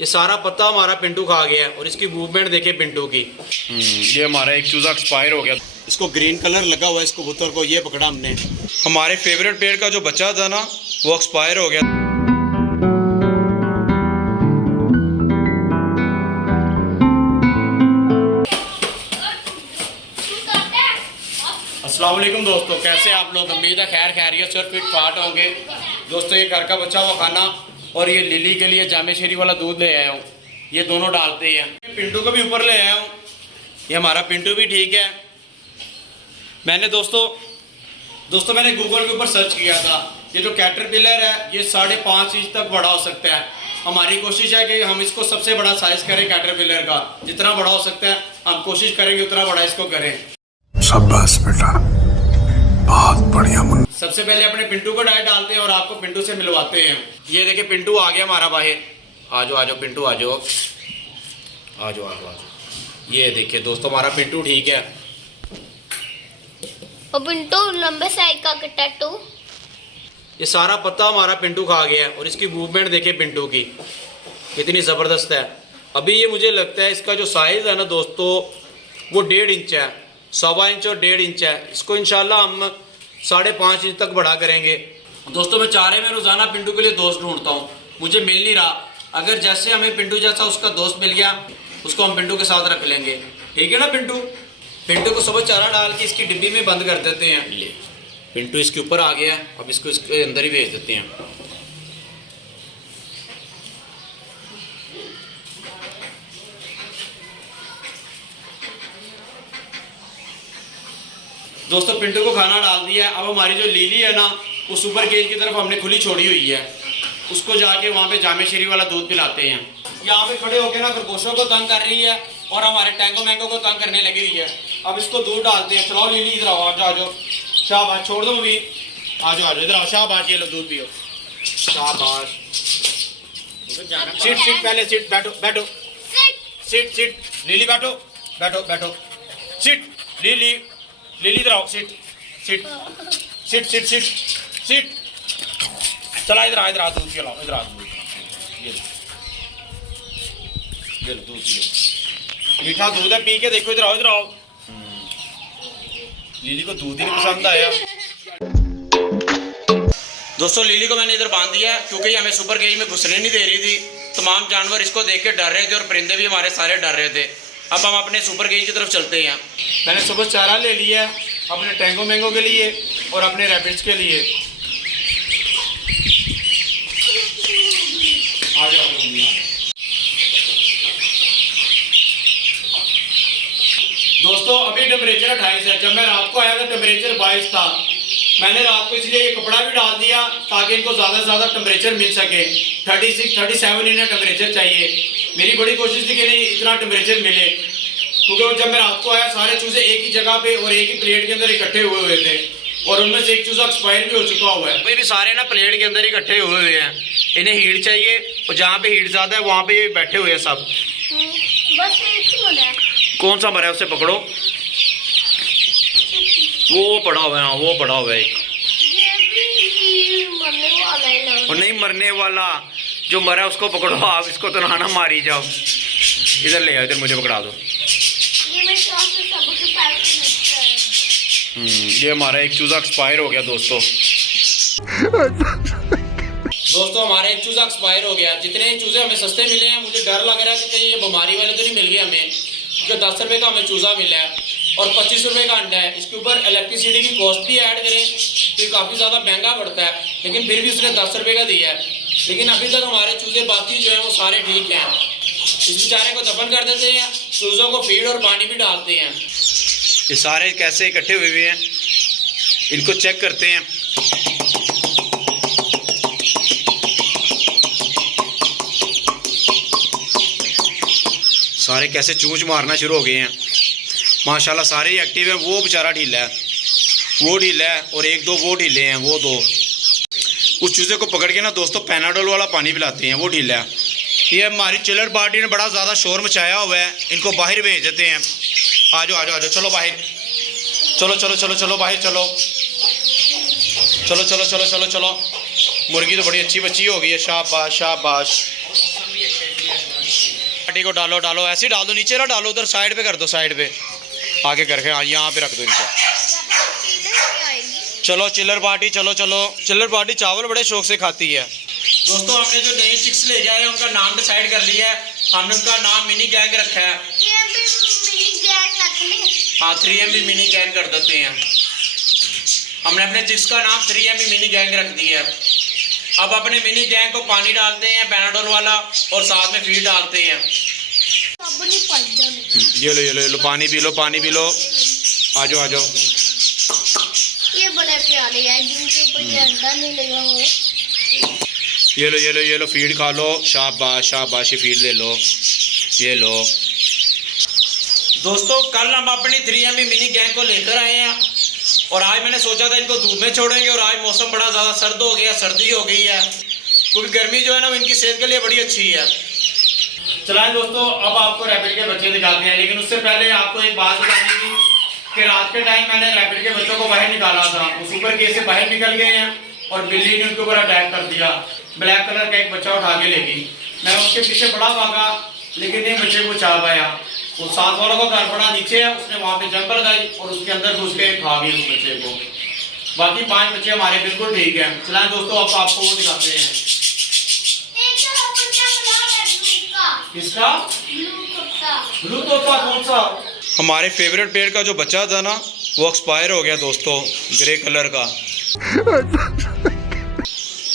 ये सारा पत्ता हमारा पिंटू खा गया और इसकी मूवमेंट देखे पिंटू की। ये हमारा एक चूजा एक्सपायर हो गया। इसको ग्रीन कलर लगा हुआ है, इसको कबूतर को ये पकड़ा हमने। हमारे फेवरेट पेड़ का जो बच्चा था ना वो एक्सपायर हो गया। अस्सलाम वालेकुम दोस्तों, कैसे आप लोग? उम्मीद है खैर खैरियत से और फिट फाट होंगे। दोस्तों ये घर का बच्चा हुआ खाना और ये लिली के लिए जामे शेरी वाला दूध ले आया हूँ, ये दोनों डालते हैं। पिंटू को भी ऊपर ले आया हूँ, ये हमारा पिंटू भी ठीक है। मैंने दोस्तों मैंने गूगल के ऊपर सर्च किया था, ये जो कैटरपिलर है ये 5.5 इंच तक बड़ा हो सकता है। हमारी कोशिश है कि हम इसको सबसे बड़ा साइज करें कैटरपिलर का, जितना बड़ा हो सकता है हम कोशिश करेंगे उतना बड़ा इसको करें। शाबाश बेटा, बहुत बढ़िया मुन्ना। सबसे पहले अपने पिंटू को डाइट डालते हैं और आपको पिंटू से मिलवाते हैं। ये देखिए पिंटू आ गया हमारा बाहर। आ जाओ पिंटू, आ जाओ। ये देखिए दोस्तों हमारा पिंटू ठीक है। और पिंटू लंबे साइज का टैटू। ये सारा पत्ता हमारा पिंटू खा गया और इसकी मूवमेंट देखिए पिंटू की कितनी ज़बरदस्त है। अभी ये मुझे लगता है इसका जो साइज़ है ना दोस्तों वो 1.5 इंच है, 1.25 इंच और 1.5 इंच है। इसको इंशाल्लाह हम 5.5 इंच तक बड़ा करेंगे। दोस्तों मैं चारे में रोज़ाना पिंटू के लिए दोस्त ढूंढता हूँ, मुझे मिल नहीं रहा। अगर जैसे हमें पिंटू जैसा उसका दोस्त मिल गया उसको हम पिंटू के साथ रख लेंगे, ठीक है ना। पिंटू को सुबह चारा डाल के इसकी डिब्बी में बंद कर देते हैं। ले पिंटू इसके ऊपर आ गया, अब इसको इसके अंदर ही भेज देते हैं। दोस्तों पिंटू को खाना डाल दिया। अब हमारी जो लीली है ना वो सुपर केज की तरफ हमने खुली छोड़ी हुई है, उसको जाके वहाँ पे जामे शेरी वाला दूध पिलाते हैं। यहाँ पे खड़े होके ना खरगोशों को तंग कर रही है और हमारे टैंगो मैंगो को तंग करने लगी हुई है। अब इसको दूध डालते हैं। चलो लीली इधर आओ, आ जाओ। शाबाश, छोड़ दो अभी, आ जाओ इधर आओ। शाबाश, ये लो दूध पियो। शाबाश, सिट पहले सिट, बैठो सिट लीली, बैठो सिट लीली इधर आओ। सिट चला इधर आ दूध पिलाओ। इधर आ दूध, ये लो दूध पियो। मीठा दूध है, पी के देखो। इधर आओ। लीली को दूध ही नहीं पसंद आया। दोस्तों लीली को मैंने इधर बांध दिया क्योंकि ये हमें सुपर केज में घुसने नहीं दे रही थी। तमाम जानवर इसको देख के डर रहे थे और परिंदे भी हमारे सारे डर रहे थे। अब हम अपने सुपर केज की तरफ चलते हैं। मैंने सुबह चारा ले लिया अपने टैंगो मैंगो के लिए और अपने रैबिट्स के लिए। आ जाओ। दोस्तों अभी टेम्परेचर 28 है। जब मैं रात को आया था टेम्परेचर 22 था। मैंने रात को इसलिए ये कपड़ा भी डाल दिया ताकि इनको ज़्यादा से ज़्यादा टेम्परेचर मिल सके। 36, 37 इन्हें टेम्परेचर चाहिए। मेरी बड़ी कोशिश थी कि नहीं इतना टेम्परेचर मिले, क्योंकि जब मैं रात को आया सारे चूजे एक ही जगह पे और एक ही प्लेट के अंदर इकट्ठे हुए थे और उनमें से एक चूजा एक्सपायर भी हो चुका हुआ है। अभी भी सारे ना प्लेट के अंदर इकट्ठे हुए हैं। इन्हें हीट चाहिए और जहाँ पे हीट ज़्यादा है वहाँ पे ये बैठे हुए हैं सब। बस एक ही मरा है। कौन सा मरा है? उसे पकड़ो, वो पड़ा हुआ है। वो पड़ा हुआ है एक। ये भी मरने वाला है ना। और नहीं मरने वाला, जो मरा है उसको पकड़ो आप। इसको तो ना मारी जाओ। इधर ले आओ, इधर मुझे पकड़ा दो। ये मेरे साथ सबके पैर पे लगता है। ये हमारा एक चूजा एक्सपायर हो गया दोस्तों हमारा एक चूजा एक्सपायर हो गया। जितने चूजे हमें सस्ते मिले हैं मुझे डर लग रहा है कि कहीं ये बीमारी वाले तो नहीं मिल गए हमें, क्योंकि 10 रुपये का हमें चूजा मिला है और 25 रुपये का अंडा है। इसके ऊपर इलेक्ट्रिसिटी की कॉस्ट भी ऐड करें तो काफ़ी ज़्यादा महंगा पड़ता है, लेकिन फिर भी उसने 10 रुपये का दिया है। लेकिन अभी तक हमारे चूजे बाकी जो है वो सारे ठीक हैं। इस बेचारे को दफन कर देते हैं, चूज़ों को फीड और पानी भी डालते हैं। ये सारे कैसे इकट्ठे हुए हैं इनको चेक करते हैं। सारे कैसे चूंच मारना शुरू हो गए हैं। माशाल्लाह सारे ही एक्टिव हैं। वो बेचारा ढीला है, वो ढीला है और एक दो वो ढीले हैं। वो दो उस चूजे को पकड़ के ना दोस्तों पैनाडोल वाला पानी पिलाते हैं, वो ढीला है। ये हमारी चिलर पार्टी ने बड़ा ज़्यादा शोर मचाया हुआ है, इनको बाहर भेज देते हैं। आ जाओ चलो बाहर, चलो बाहर चलो। मुर्गी तो बड़ी अच्छी बच्ची हो गई है। शाबाश। पार्टी को डालो डालो, ऐसे ही डाल दो, नीचे ना डालो, उधर साइड पे कर दो, साइड पे आगे करके, हाँ यहाँ पे रख दो इनको। चलो चिल्लर पार्टी, चलो चलो। चिल्लर पार्टी चावल बड़े शौक से खाती है। दोस्तों हमने जो नई चिक्स ले जाए हैं उनका नाम डिसाइड कर लिया है। हमने उनका नाम मिनी गैंग रखा है। हाँ 3MB मिनी गैंग कर देते हैं। हमने अपने चिक्स का नाम 3MB मिनी गैंग रख दिया है। अब अपने मिनी गैंग को पानी डालते हैं पैनाडोल वाला और साथ में फीड डालते हैं। ये लो पानी पी लो, पानी पी लो, आ जाओ आ जाओ। ये बड़े प्यारे हैं जिनके ऊपर ये अंडा नहीं लगा हुआ। ये लो फीड खा लो, शाबाश शाबाश, फीड ले लो, ये लो। दोस्तों कल हम अपनी 3MB मिनी गैंग को लेकर आए हैं और आज मैंने सोचा था इनको धूप में छोड़ेंगे और आज मौसम बड़ा ज़्यादा सर्द हो गया, सर्दी हो गई है क्योंकि गर्मी जो है ना वो इनकी सेहत के लिए बड़ी अच्छी है। चलाएं दोस्तों, अब आपको रैबिट के बच्चे दिखाते हैं, लेकिन उससे पहले आपको एक बात बतानी थी कि रात के टाइम मैंने रैबिट के बच्चों को बाहर निकाला था। वो सुपर केज से बाहर निकल गए हैं और बिल्ली ने उनके ऊपर अटैक कर दिया। ब्लैक कलर का एक बच्चा उठा के ले गई। मैं उसके पीछे बड़ा भागा लेकिन नहीं बच्चे को बचा पाया। वो साथ वालों का घर बड़ा नीचे है, उसने वहाँ पे जंप लगाई और उसके अंदर घुस के खा गई उस बच्चे को। बाकी 5 बच्चे हमारे बिल्कुल ठीक हैं। चलाएं दोस्तों, अब आपको वो दिखाते हैं। किसका? ब्लू तोता। कौन सा? हमारे फेवरेट पेड़ का जो बच्चा था ना वो एक्सपायर हो गया दोस्तों, ग्रे कलर का।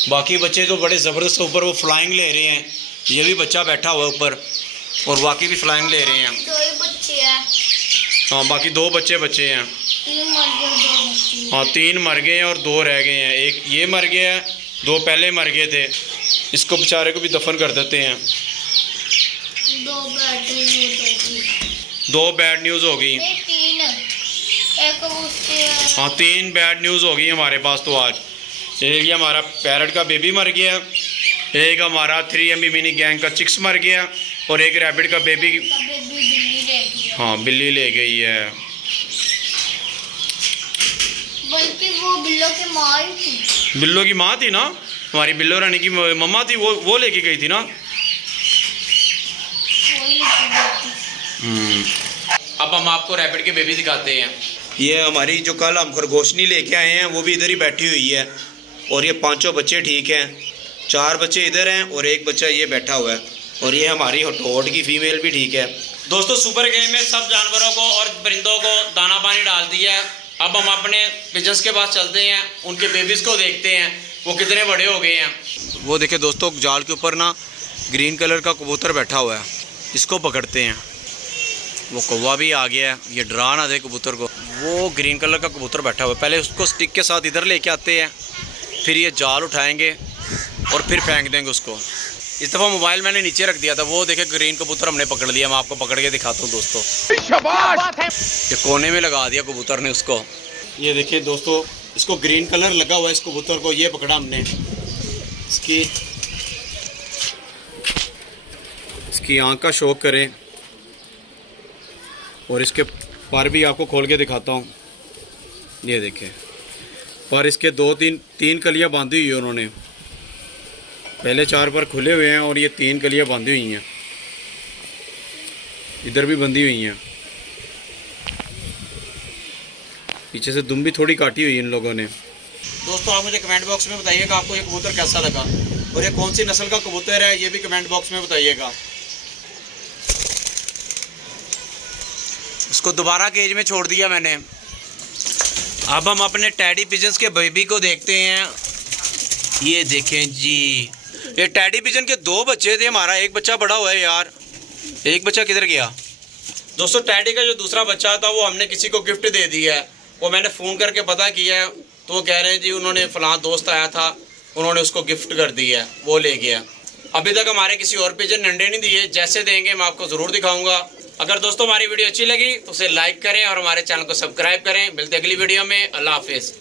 बाकी बच्चे तो बड़े ज़बरदस्त ऊपर वो फ्लाइंग ले रहे हैं। ये भी बच्चा बैठा हुआ है ऊपर और बाकी भी फ्लाइंग ले रहे हैं। 2 बच्चे हैं। हाँ बाकी 2 बच्चे हैं। 3 मर गए, 2 बच्चे। हाँ 3 मर गए हैं और 2 रह गए हैं। एक ये मर गया है, 2 पहले मर गए थे। इसको बेचारे को भी दफन कर देते हैं। 2 बैड न्यूज़ हो गई। 3 एक उसके। हाँ 3 बैड न्यूज़ हो गई हमारे पास तो आज। एक ये हमारा पैरट का बेबी मर गया, एक हमारा 3MB मिनी गैंग का चिक्स मर गया और एक रैबिट का बेबी हाँ बिल्ली ले गई है। बल्कि वो बिल्लो की माँ ही थी। बिल्लो की माँ थी ना, हमारी बिल्लो रानी की मम्मा थी, वो लेके गई थी ना। वही लेके गई थी। अब हम आपको रैबिट के बेबी दिखाते हैं। ये हमारी जो कल हम खरगोशनी लेके आए हैं वो भी इधर ही बैठी हुई है और ये 5 बच्चे ठीक हैं। 4 बच्चे इधर हैं और एक बच्चा ये बैठा हुआ है और ये हमारी हटोट की फीमेल भी ठीक है। दोस्तों सुपर गेम में सब जानवरों को और परिंदों को दाना पानी डाल दिया है। अब हम अपने पिजन्स के पास चलते हैं, उनके बेबीज़ को देखते हैं वो कितने बड़े हो गए हैं। वो देखे दोस्तों जाल के ऊपर ना ग्रीन कलर का कबूतर बैठा हुआ है, इसको पकड़ते हैं। वो कौवा भी आ गया है, ये डरा ना दे कबूतर को। वो ग्रीन कलर का कबूतर बैठा हुआ है, पहले उसको स्टिक के साथ इधर लेके आते हैं, फिर ये जाल उठाएंगे और फिर फेंक देंगे उसको। इस दफ़ा मोबाइल मैंने नीचे रख दिया था, वो देखे ग्रीन कबूतर हमने पकड़ लिया। मैं आपको पकड़ के दिखाता हूँ दोस्तों। ये कोने में लगा दिया कबूतर ने उसको। ये देखिए दोस्तों, इसको ग्रीन कलर लगा हुआ है इस कबूतर को, ये पकड़ा हमने। इसकी आँख का शौक करें और इसके पर भी आपको खोल के दिखाता हूँ। ये देखें पर इसके 3 कलियाँ बांधी हुई है उन्होंने। पहले 4 पर खुले हुए हैं और ये 3 कलियाँ बांधी हुई हैं, इधर भी बंधी हुई हैं। पीछे से दुम भी थोड़ी काटी हुई है इन लोगों ने। दोस्तों आप मुझे कमेंट बॉक्स में बताइएगा आपको ये कबूतर कैसा लगा और ये कौन सी नस्ल का कबूतर है, ये भी कमेंट बॉक्स में बताइएगा। इसको दोबारा केज में छोड़ दिया मैंने। अब हम अपने टैडी पिजन्स के बेबी को देखते हैं। ये देखें जी, ये टैडी पिजन के 2 बच्चे थे, हमारा एक बच्चा बड़ा हुआ है यार। एक बच्चा किधर गया? दोस्तों टैडी का जो दूसरा बच्चा था वो हमने किसी को गिफ्ट दे दिया है। वो मैंने फ़ोन करके पता किया है तो वो कह रहे हैं जी उन्होंने फ़लाँ दोस्त आया था, उन्होंने उसको गिफ्ट कर दिया है, वो ले गया। अभी तक हमारे किसी और पिजन अंडे नहीं दिए, जैसे देंगे मैं आपको ज़रूर दिखाऊंगा। अगर दोस्तों हमारी वीडियो अच्छी लगी तो उसे लाइक करें और हमारे चैनल को सब्सक्राइब करें। मिलते अगली वीडियो में। अल्लाह हाफिज़।